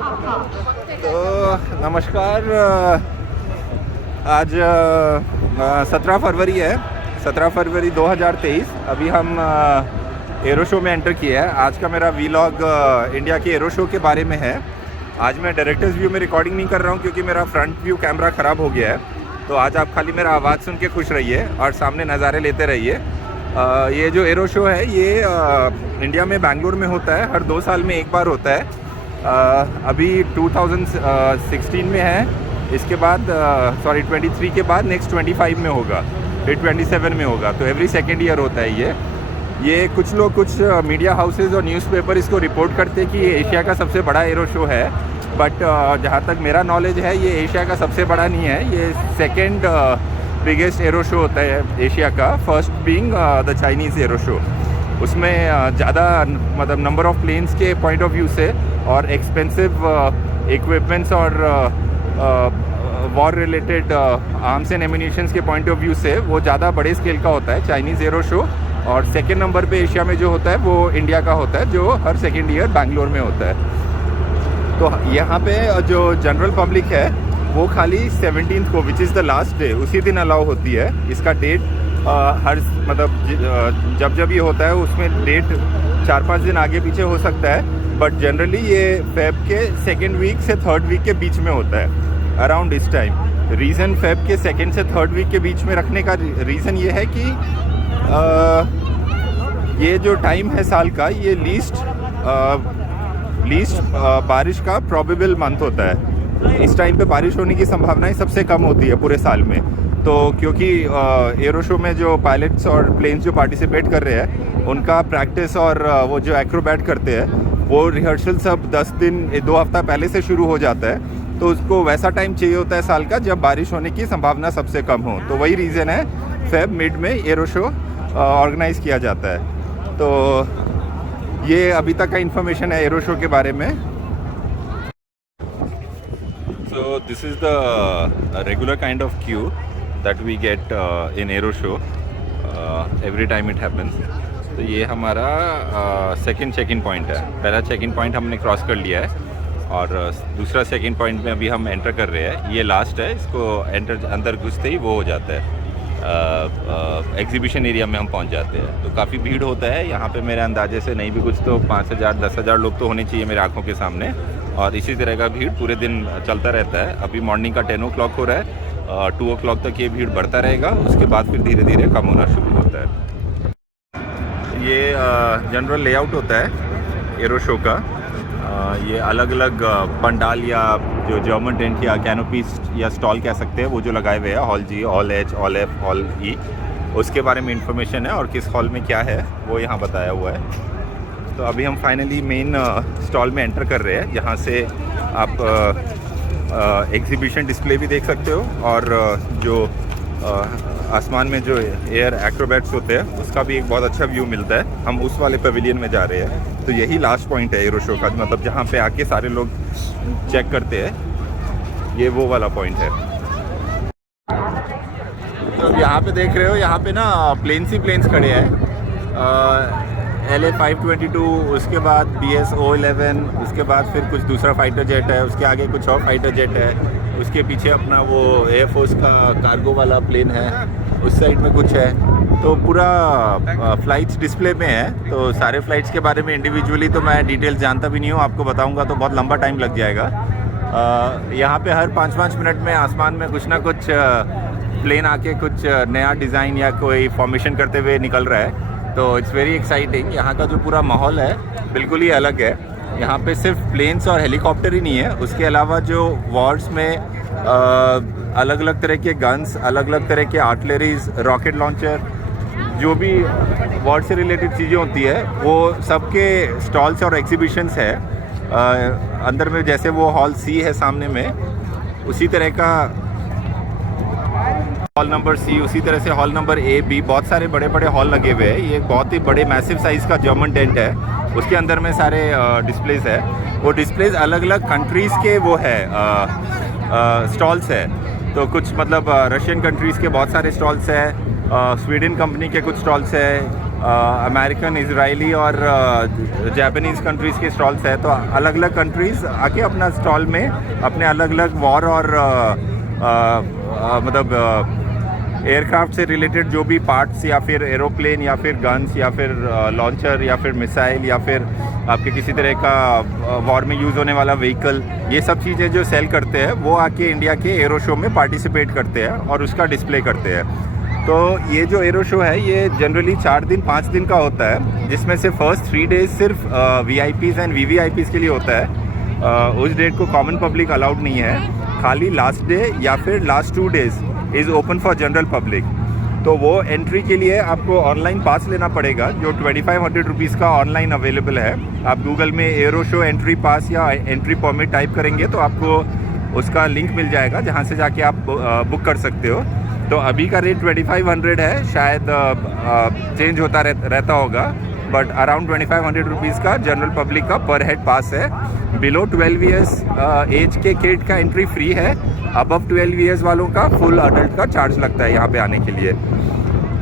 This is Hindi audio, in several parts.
तो नमस्कार। आज 17 फरवरी है, 17 फरवरी 2023। अभी हम एरो शो में एंटर किए हैं। आज का मेरा वीलॉग इंडिया के एरो शो के बारे में है। आज मैं डायरेक्टर्स व्यू में रिकॉर्डिंग नहीं कर रहा हूँ क्योंकि मेरा फ्रंट व्यू कैमरा ख़राब हो गया है। तो आज आप खाली मेरा आवाज़ सुन के खुश रहिए और सामने नज़ारे लेते रहिए। ये जो एरो शो है ये इंडिया में बेंगलुरु में होता है, हर 2 साल में एक बार होता है। अभी 2016 में है, इसके बाद 23 के बाद नेक्स्ट 25 में होगा, फिर 27 में होगा। तो एवरी सेकेंड ईयर होता है ये कुछ लोग, कुछ मीडिया हाउसेज और न्यूज़पेपर इसको रिपोर्ट करते हैं कि ये एशिया का सबसे बड़ा एरो शो है। बट जहाँ तक मेरा नॉलेज है ये एशिया का सबसे बड़ा नहीं है, ये सेकेंड बिगेस्ट एरो शो होता है एशिया का, first being the Chinese arrow show. उसमें ज़्यादा मतलब नंबर ऑफ़ प्लेन्स के पॉइंट ऑफ व्यू से और एक्सपेंसिव इक्विपमेंट्स और war related arms and ammunitions के पॉइंट ऑफ व्यू से वो ज़्यादा बड़े स्केल का होता है चाइनीज़ एरो शो। और सेकेंड नंबर पे एशिया में जो होता है वो इंडिया का होता है, जो हर सेकेंड ईयर बेंगलोर में होता है। तो यहाँ पे जो जनरल पब्लिक है वो खाली 17th को, which is the last day, उसी दिन अलाउ होती है। इसका डेट हर मतलब जब ये होता है उसमें डेट 4-5 दिन आगे पीछे हो सकता है। बट जनरली ये फेब के सेकेंड वीक से थर्ड वीक के बीच में होता है, अराउंड इस टाइम। रीज़न फेब के सेकेंड से थर्ड वीक के बीच में रखने का रीज़न ये है कि ये जो टाइम है साल का, ये लीस्ट बारिश का प्रोबेबल मंथ होता है। इस टाइम पे बारिश होने की संभावनाएं सबसे कम होती है पूरे साल में। तो क्योंकि एरो शो में जो पायलट्स और प्लेन्स जो पार्टिसिपेट कर रहे हैं उनका प्रैक्टिस और वो जो एक्रोबैट करते हैं वो रिहर्सल सब 10 दिन 2 हफ्ता पहले से शुरू हो जाता है। तो उसको वैसा टाइम चाहिए होता है साल का जब बारिश होने की संभावना सबसे कम हो। तो वही रीज़न है फेब मिड में एरो शो ऑर्गेनाइज़ किया जाता है। तो ये अभी तक का इन्फॉर्मेशन है एरो शो के बारे में। So this is the regular kind of queue that we get in aero show every time it happens. तो ये हमारा सेकंड चेक इन पॉइंट है। पहला चेक इन पॉइंट हमने क्रॉस कर लिया है और दूसरा सेकंड पॉइंट में अभी हम एंटर कर रहे हैं। ये लास्ट है, इसको अंदर घुसते ही वो हो जाता है, एग्जीबिशन एरिया में हम पहुंच जाते हैं। तो काफ़ी भीड़ होता है यहाँ पे, मेरे अंदाजे से नहीं भी कुछ तो 5,000-10,000 लोग तो होने चाहिए मेरे आंखों के सामने। और इसी तरह का भीड़ पूरे दिन चलता रहता है। अभी मॉर्निंग का 10 o'clock हो रहा है, 2 o'clock तक ये भीड़ बढ़ता रहेगा, उसके बाद फिर धीरे धीरे कम होना शुरू होता है। ये जनरल लेआउट होता है एरो शो का। ये अलग अलग पंडाल या जो जर्मन टेंट या कैनोपीज या स्टॉल कह सकते हैं वो जो लगाए हुए हैं, hall G, hall H, hall F, hall E, उसके बारे में इंफॉर्मेशन है और किस हॉल में क्या है वो यहाँ बताया हुआ है। तो अभी हम फाइनली मेन स्टॉल में एंटर कर रहे हैं, जहाँ से आप एग्जीबिशन डिस्प्ले भी देख सकते हो और जो आसमान में जो एयर एक्रोबैट्स होते हैं उसका भी एक बहुत अच्छा व्यू मिलता है। हम उस वाले पवेलियन में जा रहे हैं। तो यही लास्ट पॉइंट है एरो शो का, मतलब जहाँ पे आके सारे लोग चेक करते हैं, ये वो वाला पॉइंट है। तो यहाँ पे देख रहे हो, यहाँ पे ना प्लेन्स ही प्लेन्स खड़े हैं। LA 522, उसके बाद BS-011, उसके बाद फिर कुछ दूसरा फाइटर जेट है, उसके आगे कुछ और फाइटर जेट है, उसके पीछे अपना वो एयरफोर्स का कार्गो वाला प्लेन है, उस साइड में कुछ है। तो पूरा फ़्लाइट्स डिस्प्ले में है। तो सारे फ़्लाइट्स के बारे में इंडिविजुअली तो मैं डिटेल्स जानता भी नहीं हूँ, आपको बताऊँगा तो बहुत लंबा टाइम लग जाएगा। यहाँ पे हर 5-5 मिनट में आसमान में कुछ ना कुछ प्लेन आके कुछ नया डिज़ाइन या कोई फॉर्मेशन करते हुए निकल रहा है। तो इट्स वेरी एक्साइटिंग। यहाँ का जो पूरा माहौल है बिल्कुल ही अलग है। यहाँ पे सिर्फ प्लेन्स और हेलीकॉप्टर ही नहीं है, उसके अलावा जो वॉर्स में अलग अलग तरह के गन्स, अलग अलग तरह के आर्टिलरीज, रॉकेट लॉन्चर, जो भी वॉर से रिलेटेड चीज़ें होती है वो सबके स्टॉल्स और एग्जीबिशंस है। अंदर में जैसे वो हॉल सी है सामने में, उसी तरह का हॉल नंबर सी, उसी तरह से हॉल नंबर ए, बी, बहुत सारे बड़े बड़े हॉल लगे हुए हैं। ये बहुत ही बड़े मैसिव साइज़ का जर्मन टेंट है, उसके अंदर में सारे डिस्प्लेज है। वो डिस्प्लेज अलग अलग कंट्रीज़ के वो है स्टॉल्स है। तो कुछ मतलब रशियन कंट्रीज़ के बहुत सारे स्टॉल्स है, स्वीडन कंपनी के कुछ स्टॉल्स है, अमेरिकन, इजरायली और जापानीज़ कंट्रीज़ के स्टॉल्स है। तो अलग अलग कंट्रीज़ आके अपना स्टॉल में अपने अलग अलग वॉर और मतलब एयरक्राफ्ट से रिलेटेड जो भी पार्ट्स या फिर एरोप्लेन या फिर गन्स या फिर लॉन्चर या फिर मिसाइल या फिर आपके किसी तरह का वॉर में यूज़ होने वाला व्हीकल, ये सब चीज़ें जो सेल करते हैं वो आके इंडिया के एरो शो में पार्टिसिपेट करते हैं और उसका डिस्प्ले करते हैं। तो ये जो एरो शो है ये जनरली 4 दिन 5 दिन का होता है, जिसमें से फर्स्ट 3 डेज सिर्फ VIPs एंड VVIPs के लिए होता है। उस डेट को कॉमन पब्लिक अलाउड नहीं है, खाली लास्ट डे या फिर last 2 days is open for general public. तो वो एंट्री के लिए आपको ऑनलाइन पास लेना पड़ेगा, जो 2500 रुपीज़ का ऑनलाइन अवेलेबल है। आप गूगल में एरो शो एंट्री पास या एंट्री परमिट टाइप करेंगे तो आपको उसका लिंक मिल जाएगा, जहाँ से जाके आप बुक कर सकते हो। तो अभी का रेट 2500 है, शायद चेंज होता रहता होगा, बट अराउंड 2500 रुपीज़ का जनरल पब्लिक का पर हेड पास है। बिलो 12 ईयर्स एज के किड का एंट्री फ्री है, अबव 12 ईयर्स वालों का फुल अडल्ट का चार्ज लगता है यहाँ पे आने के लिए।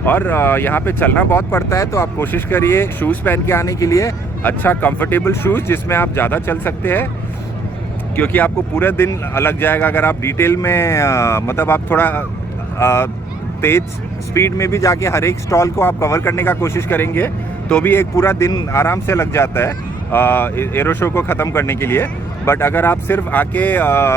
और यहाँ पे चलना बहुत पड़ता है, तो आप कोशिश करिए शूज़ पहन के आने के लिए, अच्छा कंफर्टेबल शूज़ जिसमें आप ज़्यादा चल सकते हैं, क्योंकि आपको पूरा दिन लग जाएगा। अगर आप डिटेल में मतलब आप थोड़ा तेज़ स्पीड में भी जाके हर एक स्टॉल को आप कवर करने का कोशिश करेंगे तो भी एक पूरा दिन आराम से लग जाता है एरो शो को ख़त्म करने के लिए। बट अगर आप सिर्फ आके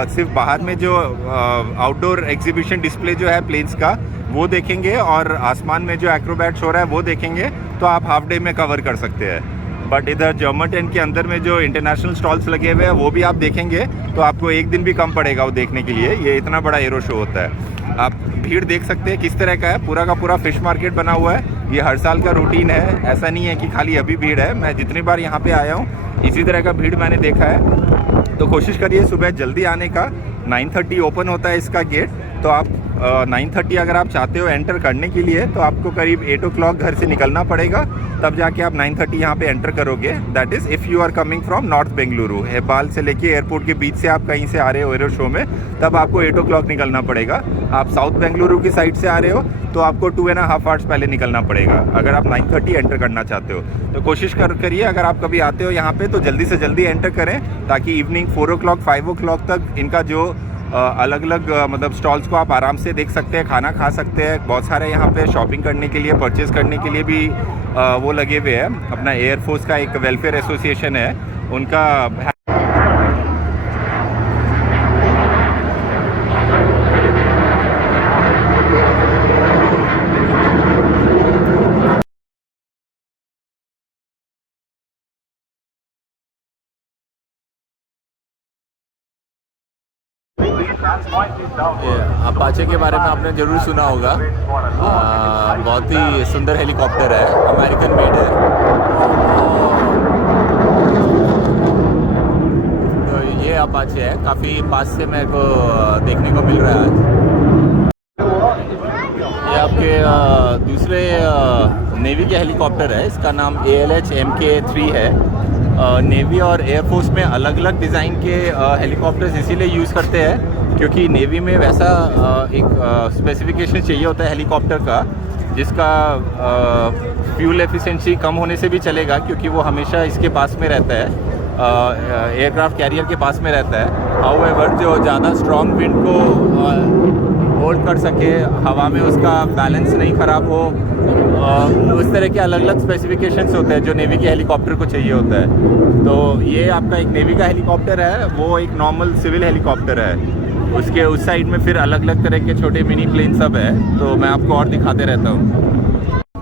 सिर्फ बाहर में जो आउटडोर एग्जीबिशन डिस्प्ले जो है प्लेन्स का वो देखेंगे और आसमान में जो एक्रोबैट्स हो रहा है वो देखेंगे, तो आप हाफ डे में कवर कर सकते हैं। बट इधर जर्मन टेंट के अंदर में जो इंटरनेशनल स्टॉल्स लगे हुए हैं वो भी आप देखेंगे तो आपको एक दिन भी कम पड़ेगा वो देखने के लिए। ये इतना बड़ा एरो शो होता है। आप भीड़ देख सकते हैं किस तरह का है, पूरा का पूरा फिश मार्केट बना हुआ है। ये हर साल का रूटीन है, ऐसा नहीं है कि खाली अभी भीड़ है। मैं जितनी बार यहाँ पे आया हूँ इसी तरह का भीड़ मैंने देखा है। तो कोशिश करिए सुबह जल्दी आने का। 9:30 ओपन होता है इसका गेट, तो आप 9:30 अगर आप चाहते हो एंटर करने के लिए तो आपको करीब 8 o'clock घर से निकलना पड़ेगा, तब जाके आप 9:30 यहाँ पे एंटर करोगे। That is if you are coming from north Bengaluru, Hebbal से लेके एयरपोर्ट के बीच से आप कहीं से आ रहे हो एरो शो में, तब आपको 8 o'clock निकलना पड़ेगा। आप साउथ बेंगलुरु की साइड से आ रहे हो तो आपको 2.5 hours पहले निकलना पड़ेगा अगर आप 9:30 एंटर करना चाहते हो। तो कोशिश करिए अगर आप कभी आते हो यहाँ पे तो जल्दी से जल्दी एंटर करें, ताकि इवनिंग 4 o'clock 5 o'clock तक इनका जो अलग अलग मतलब स्टॉल्स को आप आराम से देख सकते हैं, खाना खा सकते हैं। बहुत सारे यहाँ पे शॉपिंग करने के लिए, परचेज़ करने के लिए भी वो लगे हुए हैं। अपना एयरफोर्स का एक वेलफेयर एसोसिएशन है उनका। अपाचे के बारे में आपने ज़रूर सुना होगा। बहुत ही सुंदर हेलीकॉप्टर है, अमेरिकन मेड है। तो ये अपाचे है, काफ़ी पास से मेरे को देखने को मिल रहा है आज। ये आपके दूसरे नेवी के हेलीकॉप्टर है, इसका नाम ALH MK3 है। नेवी और एयरफोर्स में अलग अलग डिज़ाइन के हेलीकॉप्टर्स इसीलिए यूज़ करते हैं क्योंकि नेवी में वैसा एक स्पेसिफिकेशन चाहिए होता है हेलीकॉप्टर का, जिसका फ्यूल एफिशिएंसी कम होने से भी चलेगा, क्योंकि वो हमेशा इसके पास में रहता है, एयरक्राफ्ट कैरियर के पास में रहता है। हाउएवर जो ज़्यादा स्ट्रॉन्ग विंड को होल्ड कर सके, हवा में उसका बैलेंस नहीं ख़राब हो, उस तरह के अलग अलग स्पेसिफिकेशंस होते हैं जो नेवी के हेलीकॉप्टर को चाहिए होता है। तो ये आपका एक नेवी का हेलीकॉप्टर है, वो एक नॉर्मल सिविल हेलीकॉप्टर है। उसके उस साइड में फिर अलग अलग तरह के छोटे मिनी प्लेन सब है, तो मैं आपको और दिखाते रहता हूँ।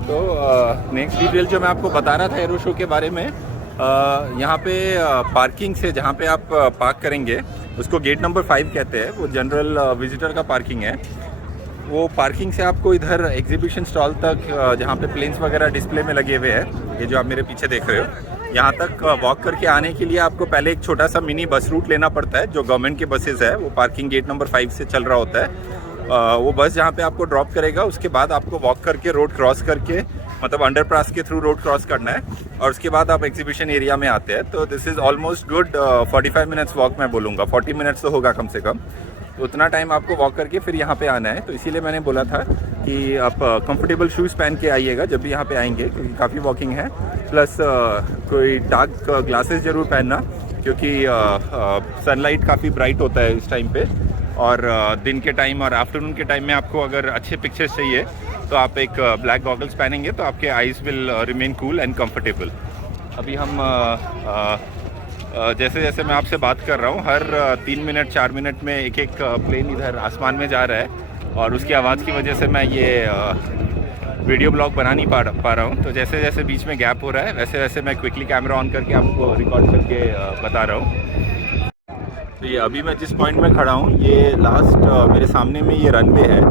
तो नेक्स्ट डिटेल जो मैं आपको बता रहा था एरो शो के बारे में, यहाँ पे पार्किंग से जहाँ पे आप पार्क करेंगे उसको गेट नंबर 5 कहते हैं, वो जनरल विजिटर का पार्किंग है। वो पार्किंग से आपको इधर एग्जीबिशन स्टॉल तक, जहाँ पे प्लेन्स वगैरह डिस्प्ले में लगे हुए हैं, ये जो आप मेरे पीछे देख रहे हो, यहाँ तक वॉक करके आने के लिए आपको पहले एक छोटा सा मिनी बस रूट लेना पड़ता है, जो गवर्नमेंट के बसेस है, वो पार्किंग गेट नंबर 5 से चल रहा होता है। वो बस जहाँ पे आपको ड्रॉप करेगा, उसके बाद आपको वॉक करके रोड क्रॉस करके, मतलब अंडरपास के थ्रू रोड क्रॉस करना है, और उसके बाद आप एग्जीबिशन एरिया में आते हैं। तो this is almost good 45 minutes walk मैं बोलूँगा, 40 मिनट्स तो होगा कम से कम। तो उतना टाइम आपको वॉक करके फिर यहाँ पे आना है। तो इसीलिए मैंने बोला था कि आप कंफर्टेबल शूज़ पहन के आइएगा जब भी यहाँ पे आएंगे, क्योंकि काफ़ी वॉकिंग है। प्लस कोई डार्क ग्लासेस ज़रूर पहनना, क्योंकि सनलाइट काफ़ी ब्राइट होता है इस टाइम पे, और दिन के टाइम और आफ्टरनून के टाइम में आपको अगर अच्छे पिक्चर्स चाहिए तो आप एक ब्लैक गॉगल्स पहनेंगे तो आपके eyes will remain cool and comfortable. अभी हम जैसे जैसे मैं आपसे बात कर रहा हूँ, हर 3 मिनट 4 मिनट में एक एक प्लेन इधर आसमान में जा रहा है, और उसकी आवाज़ की वजह से मैं ये वीडियो ब्लॉग बना नहीं पा रहा हूँ। तो जैसे जैसे बीच में गैप हो रहा है वैसे वैसे मैं क्विकली कैमरा ऑन करके आपको रिकॉर्ड करके बता रहा हूँ। तो ये अभी मैं जिस पॉइंट में खड़ा हूँ, ये लास्ट मेरे सामने में ये रनवे है।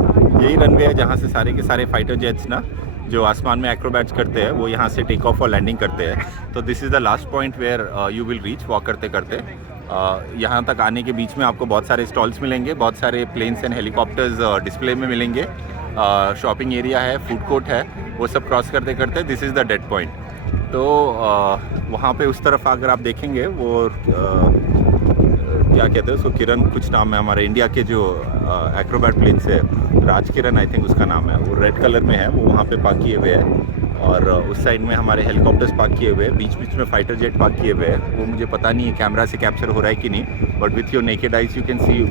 यही रनवे है जहाँ से सारे के सारे फाइटर जेट्स ना जो आसमान में एक्रोबैट्स करते हैं वो यहाँ से टेक ऑफ और लैंडिंग करते हैं। तो this is the last point where you will reach walk करते करते। यहाँ तक आने के बीच में आपको बहुत सारे स्टॉल्स मिलेंगे, बहुत सारे प्लेन्स एंड हेलीकॉप्टर्स डिस्प्ले में मिलेंगे, शॉपिंग एरिया है, फूड कोर्ट है, वो सब क्रॉस करते करते this is the dead point. तो वहाँ पे उस तरफ अगर आप देखेंगे वो क्या कहते हैं उसको, किरण कुछ नाम है, हमारे इंडिया के जो एक्रोबैट प्लेन से राज किरण आई थिंक उसका नाम है, वो रेड कलर में है, वो वहाँ पे पार्क किए हुए हैं। और उस साइड में हमारे हेलीकॉप्टर्स पार्क किए हुए हैं, बीच बीच में फाइटर जेट पार्क किए हुए हैं। वो मुझे पता नहीं है कैमरा से कैप्चर हो रहा है कि नहीं, but with your naked eyes you can see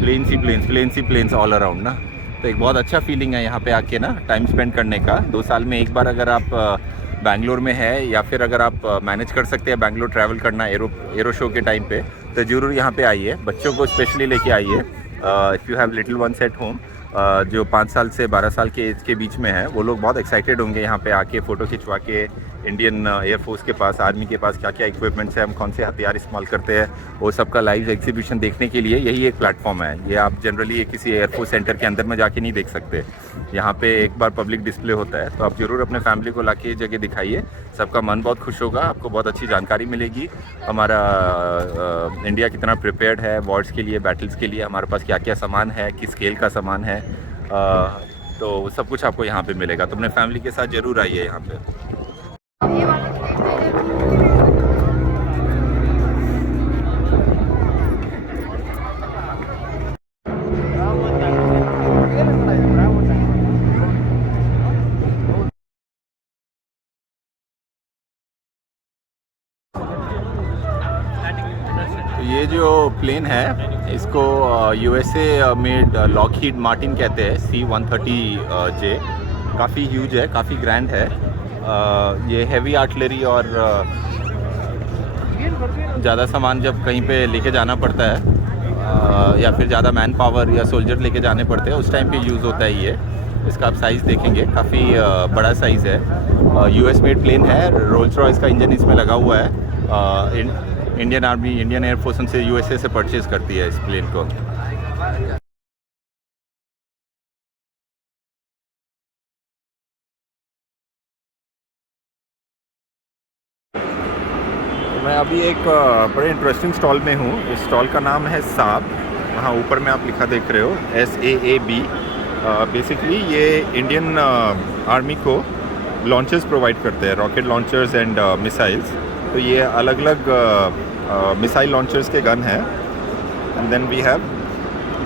planes ही प्लेन्स ऑल अराउंड ना। तो एक बहुत अच्छा फीलिंग है यहाँ पे आके ना टाइम स्पेंड करने का। 2 साल में एक बार अगर आप बैंगलोर में है, या फिर अगर आप मैनेज कर सकते हैं बैंगलोर ट्रैवल करना एरो शो के टाइम पे, तो ज़रूर यहाँ पे आइए। बच्चों को स्पेशली लेके आइए। If you have little once at home, जो 5 साल से 12 साल के एज के बीच में है, वो लोग बहुत एक्साइटेड होंगे यहाँ पे आके फ़ोटो खिंचवा के। इंडियन एयरफोर्स के पास, आर्मी के पास क्या क्या इक्विपमेंट्स है, हम कौन से हथियार इस्तेमाल करते हैं, वो सब का लाइव एग्जीबिशन देखने के लिए यही एक प्लेटफॉर्म है। ये आप जनरली किसी एयरफोर्स सेंटर के अंदर में जाके नहीं देख सकते। यहाँ पे एक बार पब्लिक डिस्प्ले होता है, तो आप ज़रूर अपने फैमिली को लाके ये जगह दिखाइए। सबका मन बहुत खुश होगा, आपको बहुत अच्छी जानकारी मिलेगी हमारा इंडिया कितना प्रिपेयर्ड है वॉर्स के लिए, बैटल्स के लिए, हमारे पास क्या क्या सामान है, किस स्केल का सामान है। तो सब कुछ आपको यहाँ पे मिलेगा। तो अपने फैमिली के साथ ज़रूर आइए यहाँ पे। ये जो प्लेन है इसको USA मेड लॉकहीड मार्टिन कहते हैं, C-130J। काफ़ी ह्यूज है, काफ़ी ग्रैंड है। ये हैवी आर्टिलरी और ज़्यादा सामान जब कहीं पे लेके जाना पड़ता है, या फिर ज़्यादा मैन पावर या सोल्जर लेके जाने पड़ते हैं, उस टाइम पे यूज़ होता है ये। इसका आप साइज़ देखेंगे, काफ़ी बड़ा साइज़ है। US मेड प्लेन है, रोल्स रॉयस का इंजन इसमें लगा हुआ है। इंडियन आर्मी, इंडियन एयरफोर्स से USA से परचेज़ करती है इस प्लेन को। मैं अभी एक बड़े इंटरेस्टिंग स्टॉल में हूँ। इस स्टॉल का नाम है साब। वहाँ ऊपर में आप लिखा देख रहे हो SAAB। बेसिकली ये इंडियन आर्मी को लॉन्चर्स प्रोवाइड करते हैं, रॉकेट लॉन्चर्स एंड मिसाइल्स। तो ये अलग अलग मिसाइल लॉन्चर्स के गन हैं। And then we have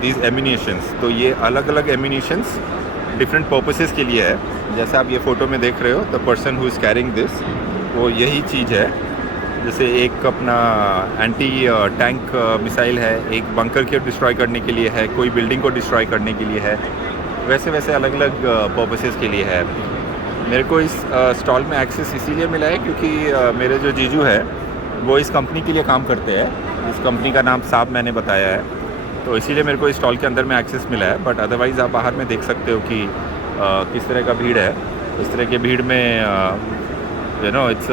these ammunitions. तो ये अलग अलग एम्यूनिशंस डिफरेंट पर्पसेस के लिए है। जैसे आप ये फ़ोटो में देख रहे हो, the person who is carrying this, वो यही चीज़ है। जैसे एक अपना एंटी टैंक मिसाइल है, एक बंकर को डिस्ट्रॉय करने के लिए है, कोई बिल्डिंग को डिस्ट्रॉय करने के लिए है, वैसे वैसे अलग अलग पर्पसेस के लिए है। मेरे को इस स्टॉल में एक्सेस इसीलिए मिला है क्योंकि मेरे जो जीजू है वो इस कंपनी के लिए काम करते हैं। इस कंपनी का नाम साब मैंने बताया है, तो इसीलिए मेरे को इस स्टॉल के अंदर में एक्सेस मिला है। बट अदरवाइज़ आप बाहर में देख सकते हो कि किस तरह का भीड़ है। इस तरह के भीड़ में you know it's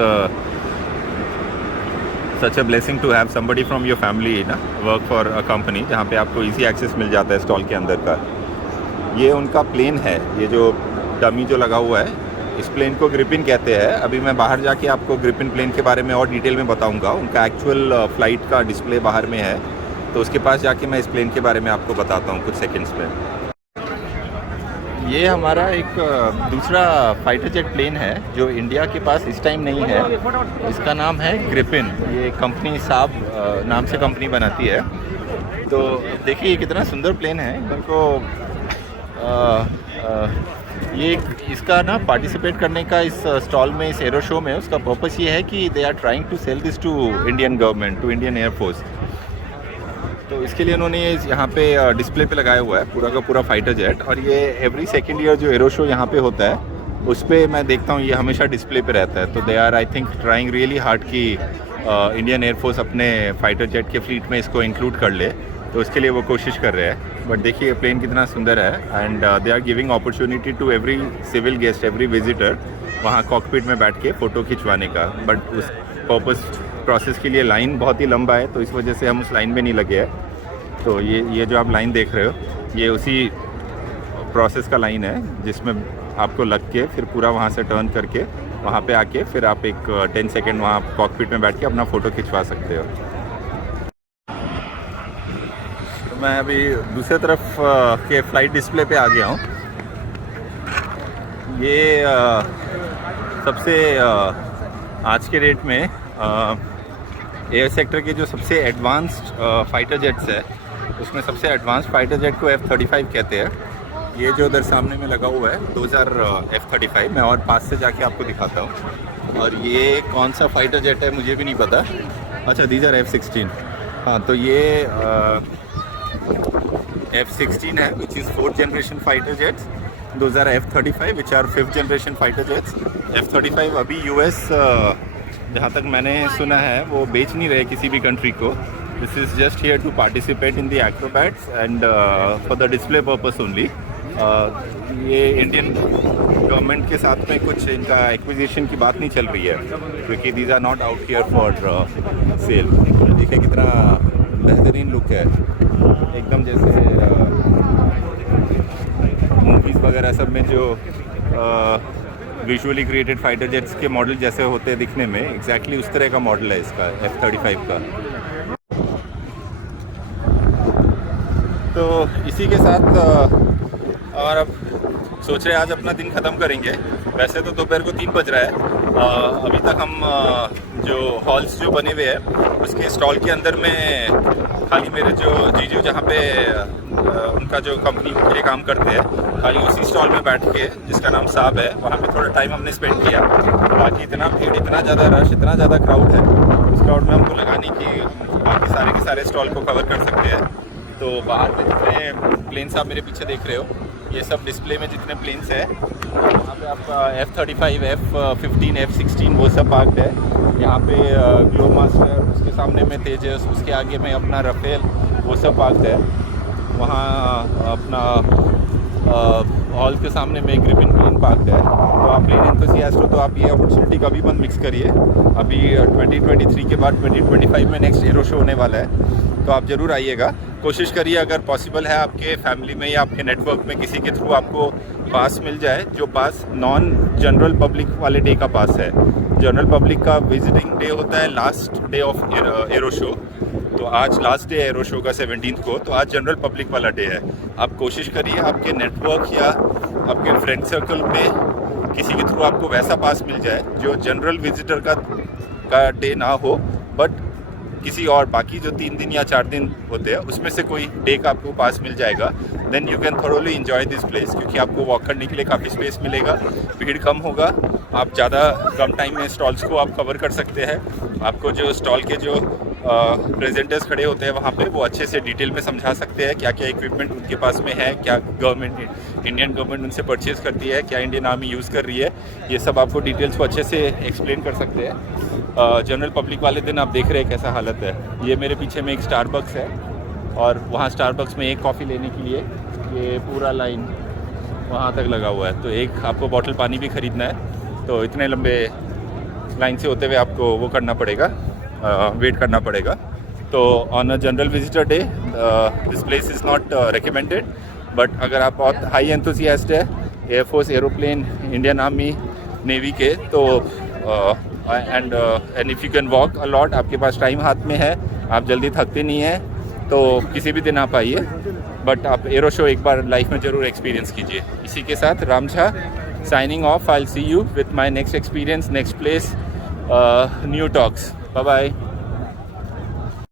such a blessing to have somebody from your family ना वर्क फॉर अ कंपनी, जहाँ पे आपको इजी एक्सेस मिल जाता है स्टॉल के अंदर का। ये उनका प्लेन है, ये जो डमी जो लगा हुआ है, इस प्लेन को ग्रिपिन कहते हैं। अभी मैं बाहर जाके आपको ग्रिपिन प्लेन के बारे में और डिटेल में बताऊंगा। उनका एक्चुअल फ़्लाइट का डिस्प्ले बाहर में है, तो उसके पास जाके मैं इस प्लेन के बारे में आपको बताता हूँ कुछ सेकंड्स में। ये हमारा एक दूसरा फाइटर जेट प्लेन है जो इंडिया के पास इस टाइम नहीं है। इसका नाम है ग्रिपिन। ये कंपनी साब नाम से कंपनी बनाती है। तो देखिए ये कितना सुंदर प्लेन है। मेरे को ये इसका ना पार्टिसिपेट करने का इस स्टॉल में, इस एरो शो में, उसका पर्पस ये है कि they are trying to sell this to Indian government, to Indian air force. तो इसके लिए उन्होंने यहाँ पे डिस्प्ले पे लगाया हुआ है पूरा का पूरा फाइटर जेट। और ये एवरी सेकेंड ईयर जो एरो शो यहाँ पे होता है उस पर मैं देखता हूँ ये हमेशा डिस्प्ले पे रहता है। तो they are I think trying really hard कि इंडियन एयरफोर्स अपने फाइटर जेट के फ्लीट में इसको इंक्लूड कर ले, तो उसके लिए वो कोशिश कर रहे हैं। बट देखिए प्लेन कितना सुंदर है and they are giving opportunity to every civil guest, every visitor वहाँ कॉकपिट में बैठ के फ़ोटो खिंचवाने का। बट उस पर्पस प्रोसेस के लिए लाइन बहुत ही लंबा है, तो इस वजह से हम उस लाइन में नहीं लगे हैं। तो ये जो आप लाइन देख रहे हो ये उसी प्रोसेस का लाइन है जिसमें आपको लग के फिर पूरा वहाँ से टर्न करके वहाँ पे आके फिर आप एक 10 सेकेंड वहाँ कॉकपिट में बैठ के अपना फ़ोटो खिंचवा सकते हो। तो मैं अभी दूसरे तरफ के फ़्लाइट डिस्प्ले पे आ गया हूँ। ये सबसे आज के डेट में एयर सेक्टर के जो सबसे एडवांस्ड फाइटर जेट्स है उसमें सबसे एडवांस्ड फाइटर जेट को F-35 कहते हैं। ये जो उधर सामने में लगा हुआ है 2000 F-35, मैं और पास से जाके आपको दिखाता हूँ। और ये कौन सा फाइटर जेट है मुझे भी नहीं पता। अच्छा, दीज आर F-16। हाँ, तो ये F-16 है which is 4th generation fighter jets. those are F-35 which are 5th generation fighter jets. F-35 अभी US जहाँ तक मैंने सुना है वो बेच नहीं रहे किसी भी कंट्री को। This is just here to participate in the acrobats and for the display purpose only. ये इंडियन गवर्नमेंट के साथ में कुछ इनका एक्विजिशन की बात नहीं चल रही है क्योंकि these are not out here for sale. देखिए कितना बेहतरीन लुक है, एकदम जैसे मूवीज़ वगैरह सब में जो विजुअली क्रिएटेड फाइटर जेट्स के मॉडल जैसे होते हैं दिखने में, एग्जैक्टली उस तरह का मॉडल है इसका F-35 का। तो इसी के साथ और अब सोच रहे हैं आज अपना दिन ख़त्म करेंगे। वैसे तो दोपहर को 3 बज रहा है। अभी तक हम जो हॉल्स जो बने हुए हैं उसके स्टॉल के अंदर में खाली मेरे जो जीजू जहाँ पे उनका जो कंपनी के लिए काम करते हैं, खाली उसी स्टॉल में बैठ के जिसका नाम साहब है वहाँ पे थोड़ा टाइम हमने स्पेंड किया। बाकी इतना भीड़, इतना ज़्यादा रश, इतना ज़्यादा क्राउड है, उस क्राउड में हमको लगा नहीं कि बाकी सारे के सारे स्टॉल को कवर कर सकते हैं। तो बाहर में जितने प्लेन्स आप मेरे पीछे देख रहे हो ये सब डिस्प्ले में जितने प्लेन्स है यहाँ पे आपका F-35, F-15, F-16 वो सब पार्कड है। यहाँ पे ग्लो मास्टर, उसके सामने में तेजस, उसके आगे में अपना राफेल, वो सब पार्कड है। वहाँ अपना हॉल के सामने में ग्रिफिन प्लेन पार्कड है। तो आप प्लेन एंथुसियास्ट हो तो आप ये अपॉर्चुनिटी कभी मत मिक्स करिए। अभी 2023 के बाद 2025 में नेक्स्ट एरो शो होने वाला है, तो आप ज़रूर आइएगा। कोशिश करिए अगर पॉसिबल है आपके फैमिली में या आपके नेटवर्क में किसी के थ्रू आपको पास मिल जाए, जो पास नॉन जनरल पब्लिक वाले डे का पास है। जनरल पब्लिक का विजिटिंग डे होता है last day of arrow show, तो आज लास्ट डे एरो शो का 17 को, तो आज जनरल पब्लिक वाला डे है। आप कोशिश करिए आपके नेटवर्क या आपके फ्रेंड सर्कल में किसी के थ्रू आपको वैसा पास मिल जाए जो जनरल विजिटर का डे ना हो, बट किसी और बाकी जो 3 दिन या 4 दिन होते हैं उसमें से कोई डे का आपको पास मिल जाएगा, then you can thoroughly enjoy this place, क्योंकि आपको वॉक करने के लिए काफ़ी स्पेस मिलेगा, भीड़ कम होगा, आप ज़्यादा कम टाइम में स्टॉल्स को आप कवर कर सकते हैं। आपको जो स्टॉल के जो प्रेजेंटर्स खड़े होते हैं वहाँ पे वो अच्छे से डिटेल में समझा सकते हैं क्या क्या इक्विपमेंट उनके पास में है, क्या इंडियन गवर्नमेंट उनसे परचेज़ करती है, क्या इंडियन आर्मी यूज़ कर रही है, ये सब आपको डिटेल्स को अच्छे से एक्सप्लेन कर सकते हैं। जनरल पब्लिक वाले दिन आप देख रहे हैं कैसा हालत है। ये मेरे पीछे में एक स्टारबक्स है और वहाँ स्टारबक्स में एक कॉफ़ी लेने के लिए ये पूरा लाइन वहाँ तक लगा हुआ है। तो एक आपको बॉटल पानी भी ख़रीदना है, तो इतने लंबे लाइन से होते हुए आपको वो करना पड़ेगा, वेट करना पड़ेगा। तो on a general visitor day this place is not recommended, but अगर आप बहुत हाई एंथुसियास्ट है air force, aeroplane, Indian army, navy के, तो and if you can walk a lot, आपके पास टाइम हाथ में है, आप जल्दी थकते नहीं हैं, तो किसी भी दिन आप आइए, बट आप एरो शो एक बार लाइफ में ज़रूर एक्सपीरियंस कीजिए। इसी के साथ Ram Jha signing off. I will see you with my next experience, next place, new talks. Bye bye.